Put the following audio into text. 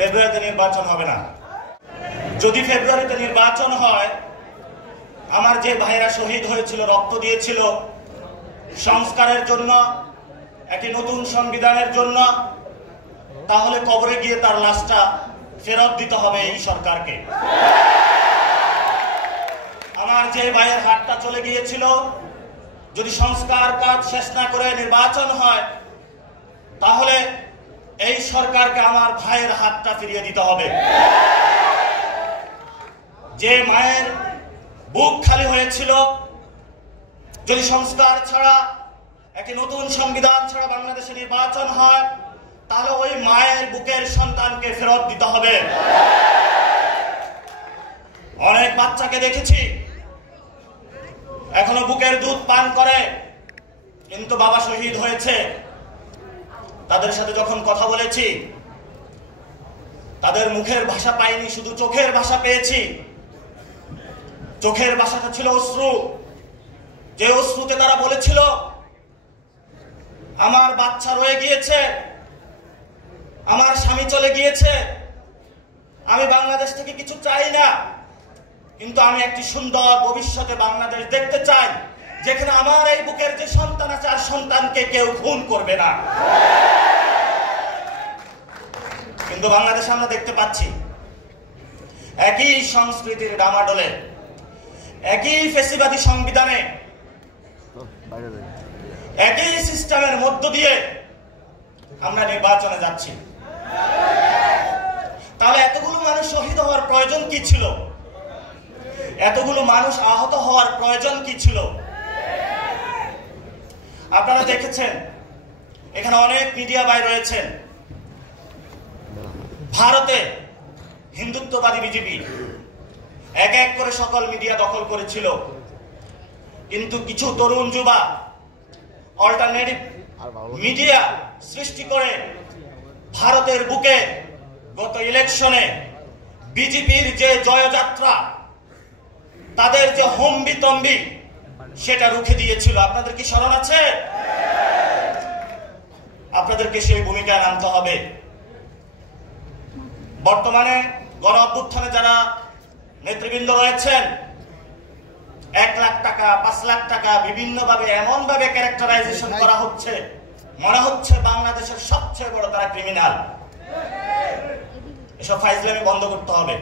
ফেব্রুয়ারিতে নির্বাচন হবে না। যদি ফেব্রুয়ারিতে নির্বাচন হয়, আমার যে ভাইরা শহীদ হয়েছিল, রক্ত দিয়েছিল সংস্কারের জন্য, একটি নতুন সংবিধানের জন্য, তাহলে কবরে গিয়ে তার লাশটা ফেরত দিতে হবে এই সরকারকে। আমার যে ভাইয়ের হাতটা চলে গিয়েছিল, যদি সংস্কার কাজ শেষ না করে নির্বাচন হয়, তাহলে এই সরকারকে আমার ভাইয়ের হাতটা ফিরিয়ে দিতে হবে। যে মায়ের বুক খালি হয়েছিল, যদি সংস্কার ছাড়া, একটি নতুন সংবিধান ছাড়া বাংলাদেশে নির্বাচন হয়, তাহলে ওই মায়ের বুকের সন্তানকে ফেরত দিতে হবে। অনেক বাচ্চাকে দেখেছি এখনো বুকের দুধ পান করে, কিন্তু বাবা শহীদ হয়েছে। তাদের সাথে যখন কথা বলেছি, তাদের মুখের ভাষা পাইনি, শুধু চোখের ভাষা পেয়েছি। চোখের ভাষাটা ছিল অশ্রু। যে অশ্রুতে তারা বলেছিল, আমার বাচ্চা রয়ে গিয়েছে, আমার স্বামী চলে গিয়েছে, আমি বাংলাদেশ থেকে কিছু চাই না, কিন্তু আমি একটি সুন্দর ভবিষ্যতে বাংলাদেশ দেখতে চাই, যেখানে আমার এই বুকের যে সন্তান আছে, আর সন্তানকে কেউ খুন করবে না। কিন্তু বাংলাদেশে আমরা দেখতে পাচ্ছি একই সংস্কৃতির ডামাডোলে, একই ফ্যাসিবাদী সংবিধানে, একই সিস্টেমের মধ্য দিয়ে আমরা নির্বাচনে যাচ্ছি। তাহলে এতগুলো মানুষ শহীদ হওয়ার প্রয়োজন কি ছিল? এতগুলো মানুষ আহত হওয়ার প্রয়োজন কি ছিল? আপনারা দেখেছেন, এখানে অনেক মিডিয়া ভাই রয়েছেন। ভারতে হিন্দুত্ববাদী বিজেপি এক এক করে সকল মিডিয়া দখল করেছিল, কিন্তু কিছু তরুণ যুবা অল্টারনেটিভ মিডিয়া সৃষ্টি করে ভারতের বুকে গত ইলেকশনে বিজেপির যে জয়যাত্রা, তাদের যে হম্বিতম্বি, সেটা রুখে দিয়েছিল। আপনাদের কি স্মরণ আছে? আপনাদেরকে সেই ভূমিকায় নামতে হবে। বর্তমানে গণ অভ্যুত্থানে যারা নেতৃবৃন্দ রয়েছেন, 1 লাখ টাকা, 5 লাখ টাকা বিভিন্নভাবে এমন ভাবে ক্যারেক্টারাইজেশন করা হচ্ছে, মনে হচ্ছে বাংলাদেশের সবচেয়ে বড় তারা ক্রিমিনাল। এসব ফাইজলামি বন্ধ করতে হবে।